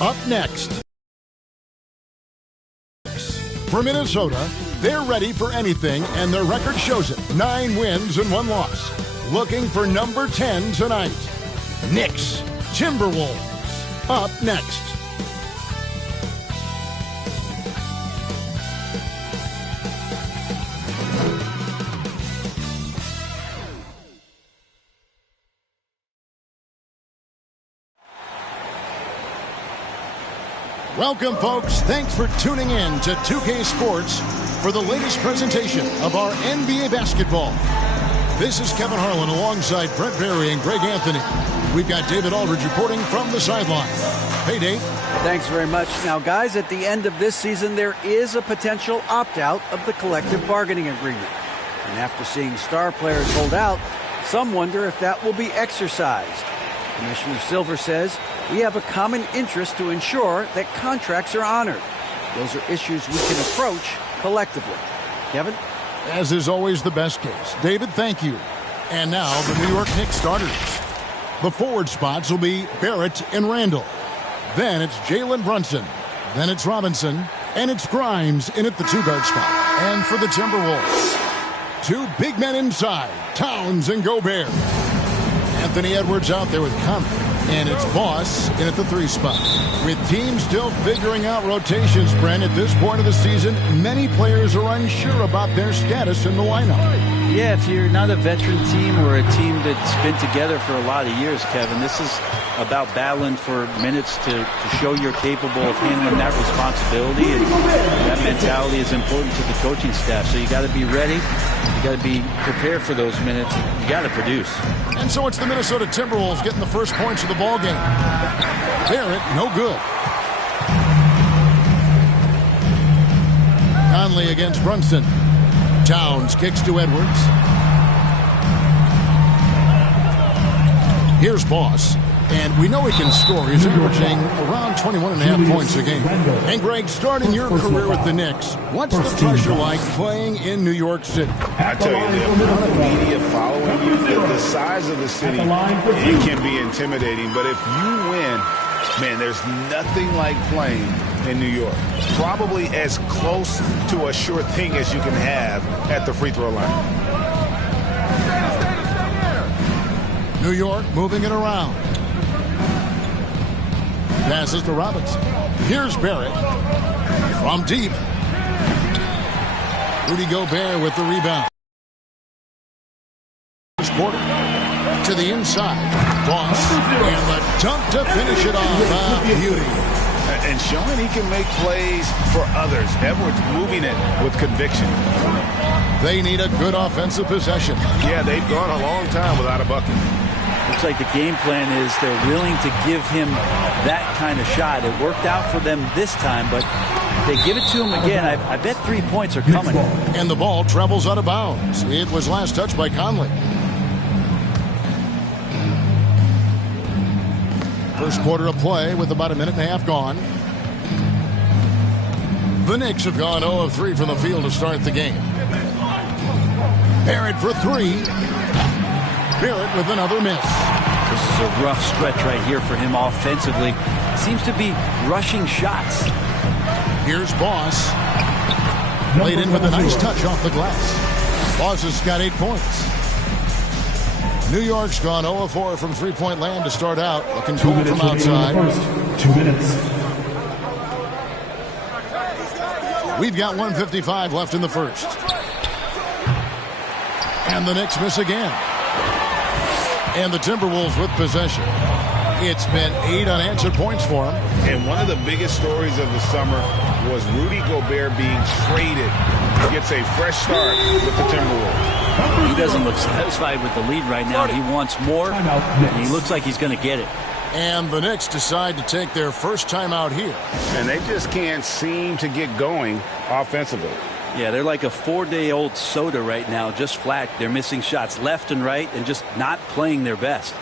Up next. For Minnesota, they're ready for anything, and their record shows it. 9 wins and 1 loss. Looking for number 10 tonight. Knicks, Timberwolves. Up next. Welcome, folks. Thanks for tuning in to 2K Sports for the latest presentation of our NBA basketball. This is Kevin Harlan alongside Brent Barry and Greg Anthony. We've got David Aldridge reporting from the sideline. Hey, Dave. Thanks very much. Now, guys, at the end of this season, there is a potential opt-out of the collective bargaining agreement. And after seeing star players hold out, some wonder if that will be exercised. Commissioner Silver says we have a common interest to ensure that contracts are honored. Those are issues we can approach collectively. Kevin? As is always the best case. David, thank you. And now the New York Knicks starters. The forward spots will be Barrett and Randall. Then it's Jalen Brunson. Then it's Robinson. And it's Grimes in at the 2-guard spot. And for the Timberwolves, 2 big men inside, Towns and Gobert. Anthony Edwards out there with Conley. And it's Boss in at the 3 spot. With teams still figuring out rotations, Brent, at this point of the season, many players are unsure about their status in the lineup. Yeah, if you're not a veteran team or a team that's been together for a lot of years, Kevin, this is about battling for minutes to show you're capable of handling that responsibility, and that mentality is important to the coaching staff. So you got to be ready. You got to be prepared for those minutes. You got to produce. And so it's the Minnesota Timberwolves getting the first points of the ball game. Barrett, no good. Conley against Brunson. Towns kicks to Edwards. Here's Boss. And we know he can score. He's averaging around 21.5 points a game. And Greg, starting your career with the Knicks, what's the pressure like playing in New York City? I tell you, the amount of media following you, the size of the city, it can be intimidating. But if you win, man, there's nothing like playing in New York. Probably as close to a sure thing as you can have at the free throw line. New York moving it around. Passes to Robinson. Here's Barrett. From deep. Rudy Gobert with the rebound. First quarter. To the inside. Boss. And the dunk to finish it off. Beauty. And showing he can make plays for others. Edwards moving it with conviction. They need a good offensive possession. Yeah, they've gone a long time without a bucket. Looks like the game plan is they're willing to give him that kind of shot. It worked out for them this time, but if they give it to him again, I bet 3 points are coming. And the ball travels out of bounds. It was last touched by Conley. First quarter of play with about a minute and a half gone. The Knicks have gone 0 of 3 from the field to start the game. Barrett for 3. Barrett with another miss. This is a rough stretch right here for him offensively. Seems to be rushing shots. Here's Boss. Laid in with a nice touch off the glass. Boss has got 8 points. New York's gone 0 of 4 from three-point land to start out. Looking cool from outside. 2 minutes. We've got 1:55 left in the first. And the Knicks miss again. And the Timberwolves with possession. It's been 8 unanswered points for him. And one of the biggest stories of the summer was Rudy Gobert being traded. He gets a fresh start with the Timberwolves. He doesn't look satisfied with the lead right now. He wants more, and he looks like he's going to get it. And the Knicks decide to take their first time out here. And they just can't seem to get going offensively. Yeah, they're like a 4-day-old soda right now, just flat. They're missing shots left and right and just not playing their best.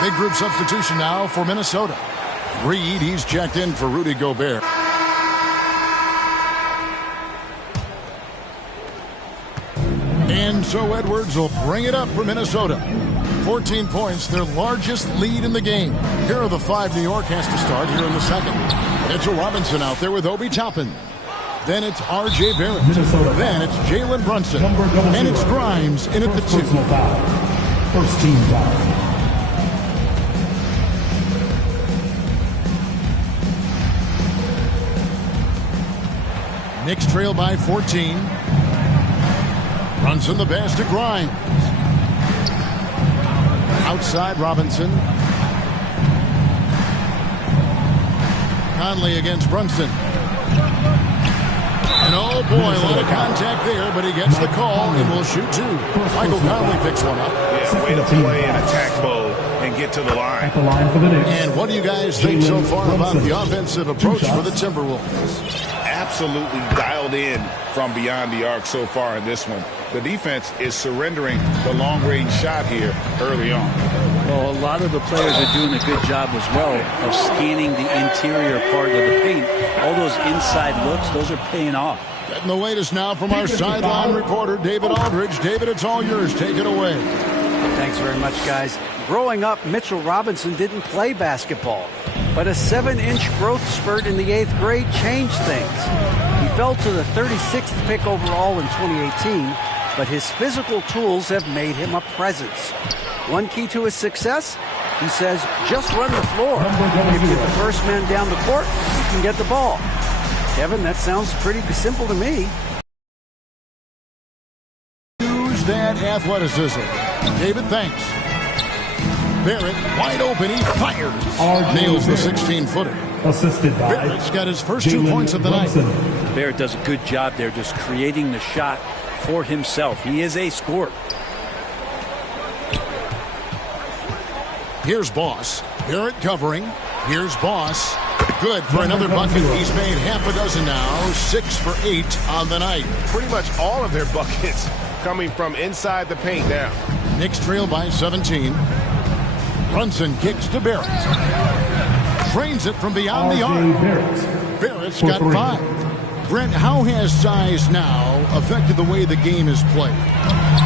Big group substitution now for Minnesota. Reed, he's checked in for Rudy Gobert. And so Edwards will bring it up for Minnesota. 14 points, their largest lead in the game. Here are the 5 New York has to start here in the second. Mitchell Robinson out there with Obi Toppin. Then it's R.J. Barrett. Minnesota. Then it's Jalen Brunson. And it's Grimes in at the 2. First team foul. Knicks trail by 14. Brunson the pass to Grimes. Outside Robinson. Conley against Brunson. And oh boy, a lot of contact there, but he gets the call and will shoot 2. Michael Conley picks one up. Yeah, way to play in attack mode and get to the line. At the line for the Knicks. And what do you guys think so far about the offensive approach for the Timberwolves? Absolutely dialed in from beyond the arc so far in this one. The defense is surrendering the long-range shot here early on. Well, a lot of the players are doing a good job as well of scanning the interior part of the paint. All those inside looks, those are paying off. Getting the latest now from our sideline reporter, David Aldridge. David, it's all yours. Take it away. Thanks very much, guys. Growing up, Mitchell Robinson didn't play basketball, but a 7-inch growth spurt in the 8th grade changed things. He fell to the 36th pick overall in 2018, but his physical tools have made him a presence. One key to his success, he says, just run the floor. If you're the first man down the court, you can get the ball. Kevin, that sounds pretty simple to me. Use that athleticism. David, thanks. Barrett, wide open, he fires. Nails the 16-footer. Assisted by Barrett's got his first 2 points of the night. Barrett does a good job there just creating the shot for himself. He is a scorer. Here's Boss. Barrett covering. Here's Boss. Good for another bucket. He's made half a dozen now. 6 for 8 on the night. Pretty much all of their buckets coming from inside the paint now. Knicks trail by 17. Brunson kicks to Barrett. Trains it from beyond the arc. Barrett's got 5. Brent, how has size now affected the way the game is played?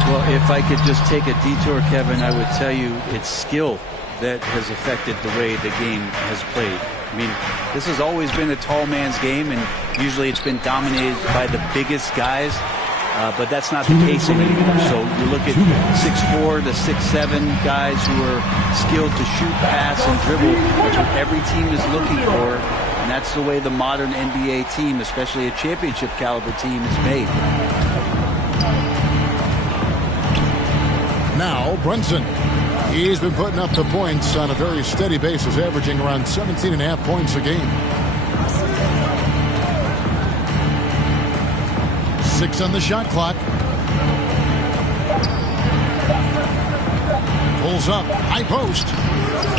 Well, if I could just take a detour, Kevin, I would tell you it's skill that has affected the way the game has played. I mean, this has always been a tall man's game, and usually it's been dominated by the biggest guys. But that's not the case anymore. So you look at 6'4" to 6'7" guys who are skilled to shoot, pass, and dribble. That's what every team is looking for, and that's the way the modern NBA team, especially a championship caliber team, is made. Now Brunson. He's been putting up the points on a very steady basis, averaging around 17.5 points a game. 6 on the shot clock. Pulls up, high post.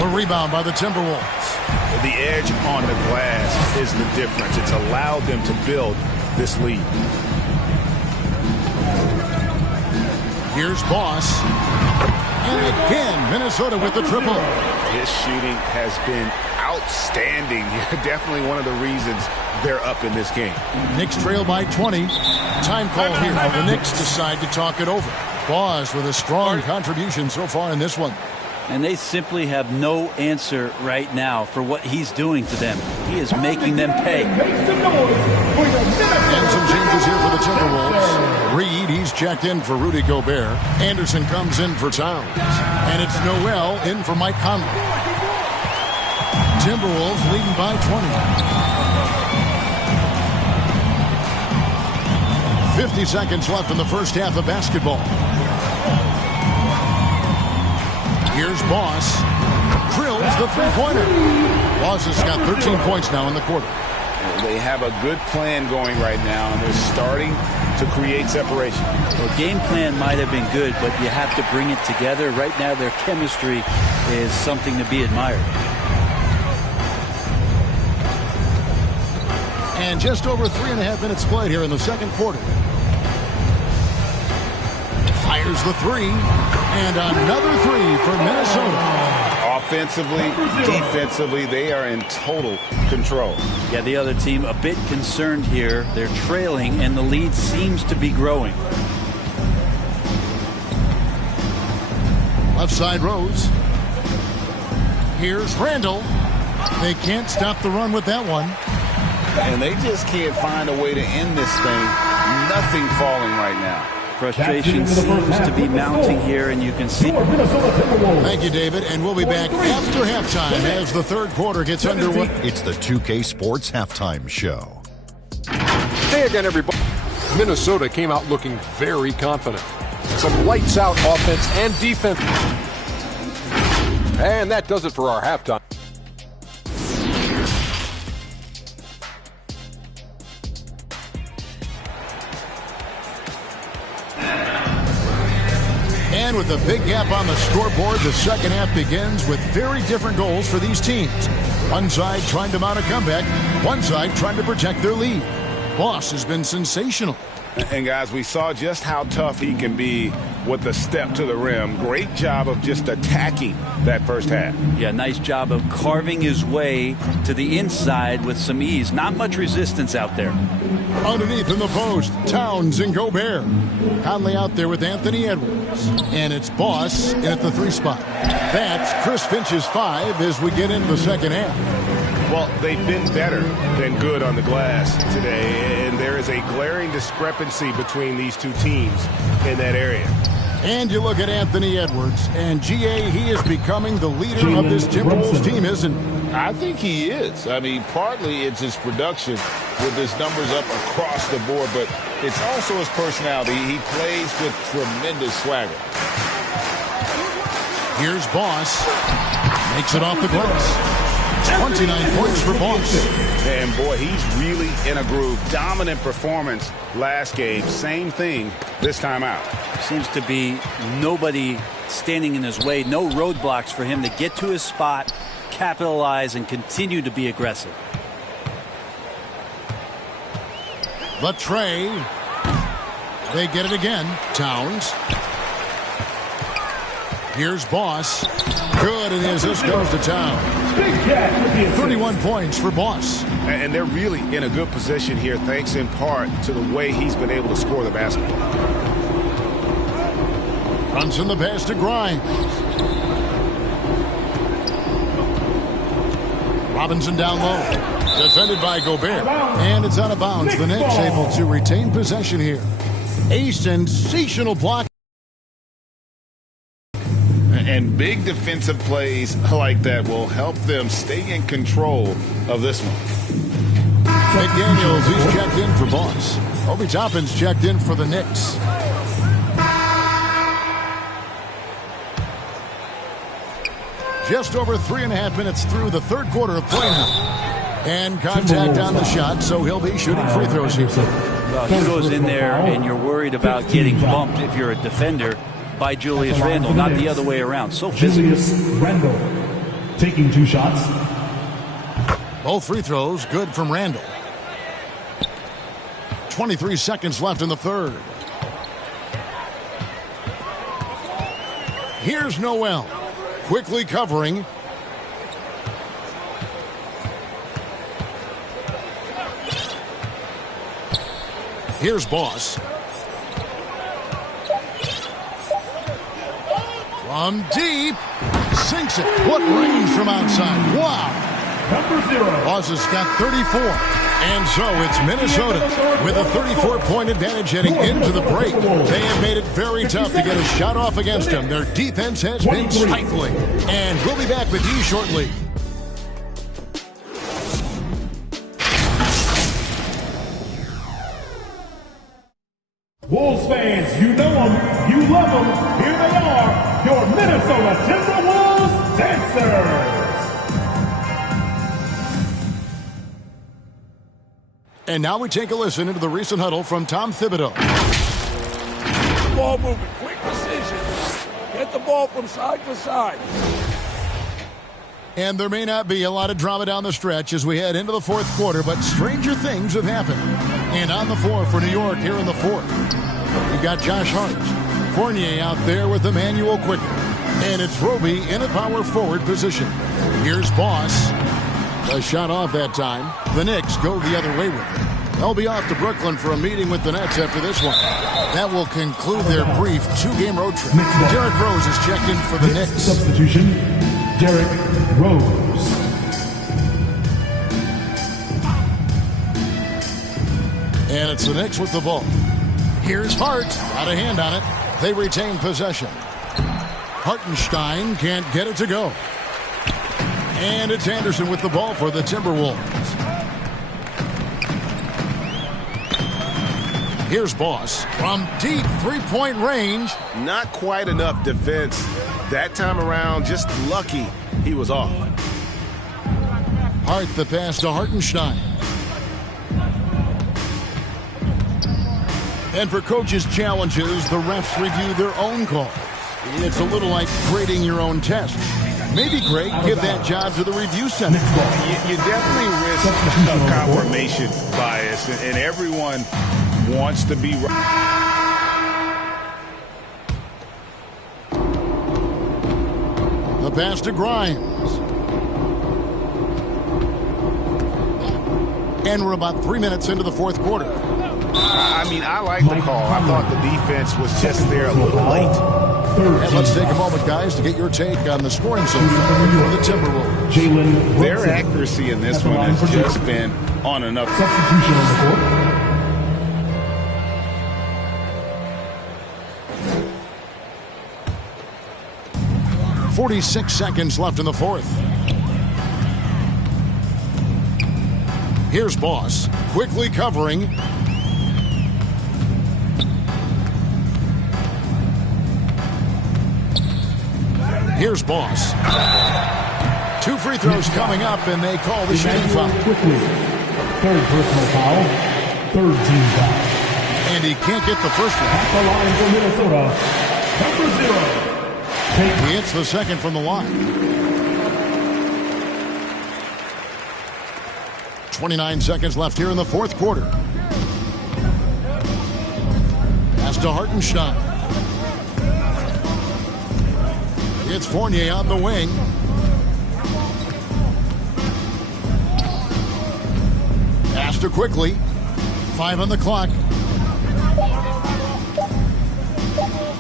A rebound by the Timberwolves. The edge on the glass is the difference. It's allowed them to build this lead. Here's Boss. And again, Minnesota with the triple. His shooting has been outstanding. Definitely one of the reasons they're up in this game. Knicks trail by 20. Time call here. The Knicks decide to talk it over. Boss with a strong contribution so far in this one. And they simply have no answer right now for what he's doing to them. He is making them pay. And some changes here for the Timberwolves. Reed, he's checked in for Rudy Gobert. Anderson comes in for Towns. And it's Noel in for Mike Conley. Timberwolves leading by 20. 50 seconds left in the first half of basketball. Here's Boss. Drills the three-pointer. Boss has got 13 points now in the quarter. They have a good plan going right now, and they're starting to create separation. The game plan might have been good, but you have to bring it together. Right now, their chemistry is something to be admired. And just over 3.5 minutes played here in the second quarter. Fires the three. And another three for Minnesota. Off Offensively, defensively, they are in total control. Yeah, the other team a bit concerned here. They're trailing, and the lead seems to be growing. Left side Rose. Here's Randall. They can't stop the run with that one. And they just can't find a way to end this thing. Nothing falling right now. Frustration seems to be mounting here, and you can see. Thank you, David. And we'll be back after halftime as the third quarter gets underway. It's the 2K Sports Halftime Show. Hey again, everybody. Minnesota came out looking very confident. Some lights-out offense and defense. And that does it for our halftime. And with a big gap on the scoreboard, the second half begins with very different goals for these teams. One side trying to mount a comeback, one side trying to protect their lead. Boss has been sensational. And guys, we saw just how tough he can be with the step to the rim. Great job of just attacking that first half. Yeah, nice job of carving his way to the inside with some ease. Not much resistance out there. Underneath in the post, Towns and Gobert. Conley out there with Anthony Edwards. And it's Boss in at the 3 spot. That's Chris Finch's 5 as we get into the second half. Well, they've been better than good on the glass today, and there is a glaring discrepancy between these two teams in that area. And you look at Anthony Edwards, and GA, he is becoming the leader of this Timberwolves team, isn't he? I think he is. I mean, partly it's his production with his numbers up across the board, but it's also his personality. He plays with tremendous swagger. Here's Boss. Makes it off the glass. 29 points for Boss. And boy, he's really in a groove. Dominant performance last game. Same thing this time out. Seems to be nobody standing in his way. No roadblocks for him to get to his spot, capitalize, and continue to be aggressive. Latrey. They get it again. Towns. Here's Boss. Good, and his assist goes to Towns. 31 points for Boss. And they're really in a good position here, thanks in part to the way he's been able to score the basketball. Brunson the pass to Grimes. Robinson down low. Defended by Gobert. And it's out of bounds. The Knicks able to retain possession here. A sensational block. And big defensive plays like that will help them stay in control of this one. McDaniels, he's checked in for Boss. Obi Toppin's checked in for the Knicks. Just over 3.5 minutes through the third quarter of play now. And contact on the shot, so he'll be shooting free throws here. Well, he goes in there, and you're worried about getting bumped if you're a defender by Julius Randle, not the other way around. So physical. Julius Randle taking 2 shots. Both free throws good from Randle. 23 seconds left in the third. Here's Noel. Quickly covering. Here's Boss. From deep. Sinks it. What range from outside. Wow. Number 0. Boss has got 34. And so it's Minnesota with a 34-point advantage heading into the break. They have made it very tough to get a shot off against them. Their defense has been stifling. And we'll be back with you shortly. Wolves fans, you know them, you love them. Here they are, your Minnesota Timberwolves dancers. And now we take a listen into the recent huddle from Tom Thibodeau. Ball movement, quick precision. Get the ball from side to side. And there may not be a lot of drama down the stretch as we head into the fourth quarter, but stranger things have happened. And on the floor for New York here in the fourth, you've got Josh Hart. Fournier out there with Emmanuel Quickly. And it's Roby in a power forward position. Here's Boss. A shot off that time. The Knicks go the other way with it. They'll be off to Brooklyn for a meeting with the Nets after this one. That will conclude their brief two-game road trip. Derrick Rose is checked in for the Knicks. Substitution, Derrick Rose. And it's the Knicks with the ball. Here's Hart. Got a hand on it. They retain possession. Hartenstein can't get it to go. And it's Anderson with the ball for the Timberwolves. Here's Boss from deep three-point range. Not quite enough defense. That time around, just lucky he was off. Hart the pass to Hartenstein. And for coaches' challenges, the refs review their own calls. It's a little like grading your own test. Maybe, Greg, give that job to the review center. You definitely risk a confirmation bias, and everyone wants to be right. The pass to Grimes. And we're about 3 minutes into the fourth quarter. I mean, I like the call. I thought the defense was just there a little late. And let's take a moment, guys, to get your take on the scoring so far for the Timberwolves. Their accuracy in this one has just been on another. Substitution on the court. 46 seconds left in the fourth. Here's Boss, quickly covering. Here's Boss. 2 free throws coming up, and they call the shooting foul. Quickly. Third personal foul. Third team foul. And he can't get the first one. At the line for Minnesota, number 0. He hits the second from the line. 29 seconds left here in the fourth quarter. Pass to Hartenstein. It's Fournier on the wing. Pass to Quickly. 5 on the clock.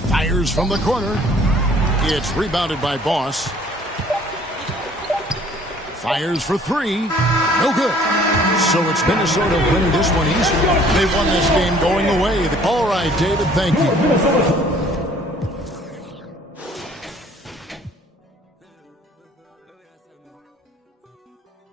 Fires from the corner. It's rebounded by Boss. Fires for 3. No good. So it's Minnesota winning this one easily. They won this game going away. All right, David, thank you.